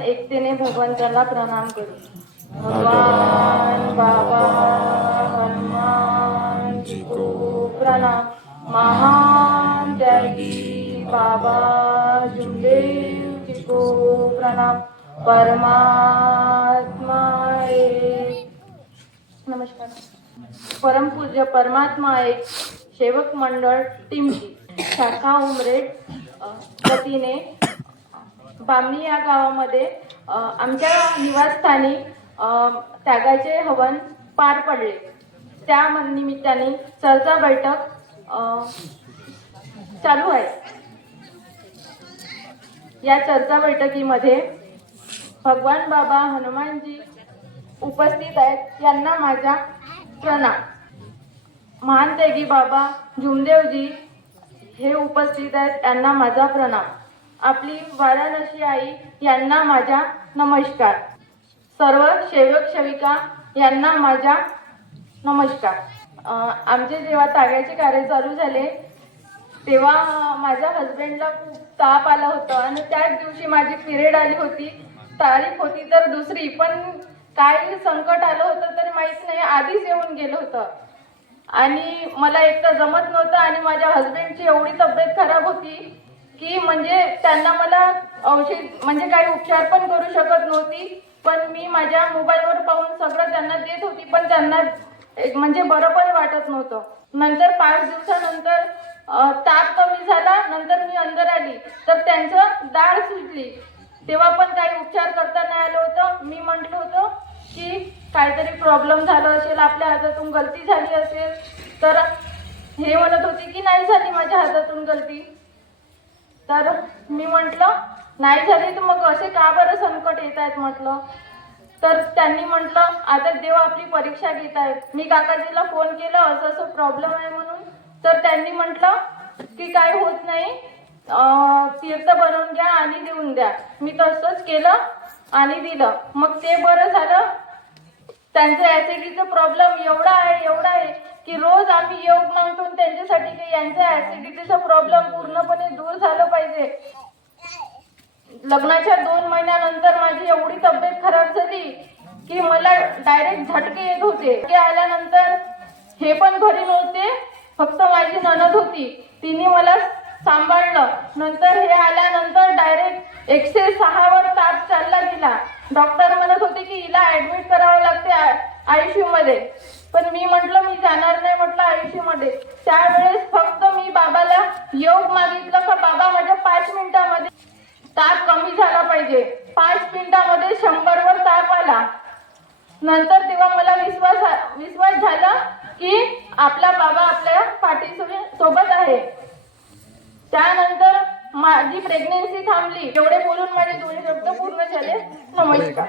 एकतेने भगवंताला प्रणाम करू। भगवान बाबा हनुमान जी को प्रणाम। महान त्यागी बाबा जुमदेव जी को प्रणाम। परमात्मा एक। नमस्कार। परमपूज्य परमात्मा एक सेवक मंडळ टिमकी शाखा उमरेड वतीने बामणी या गावामध्ये आमच्या निवासस्थानी त्यागाचे हवन पार पडले। त्या निमित्ताने चर्चा बैठक चालू आहे। या चर्चा बैठकीमध्ये भगवान बाबा हनुमानजी उपस्थित आहेत, यांना माझा प्रणाम। महान त्यागी बाबा जुमदेवजी हे उपस्थित आहेत, यांना माझा प्रणाम। आपली वाराणसी आई यांना माझा नमस्कार। सर्व सेवक सेविका यांना माझा नमस्कार। आमचे जेव्हा ताग्याचे कार्य चालू झाले तेव्हा माझ्या हस्बंडला खूप ताप आला होता आणि त्याच दिवशी माझी पिरियड आली होती। तारीख होती तर दुसरी, पण काय संकट आलं होतं तर माहित नाही, आधीच येऊन गेलं होतं आणि मला एकटं जमत नव्हतं आणि माझ्या हस्बंडची एवढी तब्येत खराब होती की म्हणजे त्यांना मला औषध म्हणजे काही उपचार पण करू शकत नव्हती। पण मी माझ्या मोबाईलवर पाहून सगळं त्यांना देत होती, पण त्यांना म्हणजे बरं पण वाटत नव्हतं। नंतर 5 दिवसानंतर ताप कमी झाला, नंतर मी अंदर आली तर त्यांचं दाढ सुजली। तेव्हा पण काही उपचार करता नाही आलं होतं। मी म्हटलं होतं की काहीतरी प्रॉब्लेम झाला असेल, आपल्या हातातून गलती झाली असेल, तर हे म्हणत होते की नाही झाली माझ्या हातातून गलती। तर मी म्हटलं नाही झाली तर मग असे का बरं संकट येत आहेत म्हटलं। तर त्यांनी म्हटलं आता देव आपली परीक्षा घेत आहेत। मी काकाजीला फोन केला असं असं प्रॉब्लेम आहे म्हणून, तर त्यांनी म्हटलं की काही होत नाही, तीर्थ बनवून घ्या आणि देऊन द्या। मी तसंच केलं आणि दिलं, मग ते बरं झालं। त्यांचं ऍसिडिटीचा प्रॉब्लेम एवढा आहे की रोज आम्ही योग मागतो त्यांच्यासाठी की यांचा ऍसिडिटीचा प्रॉब्लेम पूर्णपणे दूर झालं पाहिजे। लग्नाच्या 2 महिन्यानंतर माझी एवढी तब्येत खराब झाली की मला डायरेक्ट झटके येत होते। ते आल्यानंतर हे पण घरी नव्हते, फक्त माझी नणद होती, तिने मला सांभाळलं। नंतर हे आल्यानंतर डायरेक्ट 106 वर ताप चालला गेला। डॉक्टर म्हणत होते की हिला ऍडमिट करावं लागते आयसीयू मध्ये, पण मी म्हटलं मी जाणार नाही म्हटलं आयसीयू मध्ये। त्यावेळेस फक्त मी बाबाला योग मागितलं का बाबा माझ्या 5 मिनिटामध्ये ताप कमी झाला पाहिजे। 5 मिनिटामध्ये 100 वर ताप आला। नंतर तेव्हा मला विश्वास झाला की आपला बाबा आपल्या पाठीसोबत आहे। त्यानंतर माझी प्रेग्नेन्सी थांबली। एवढे बोलून माझे 2 शब्द पूर्ण झाले। नमस्कार।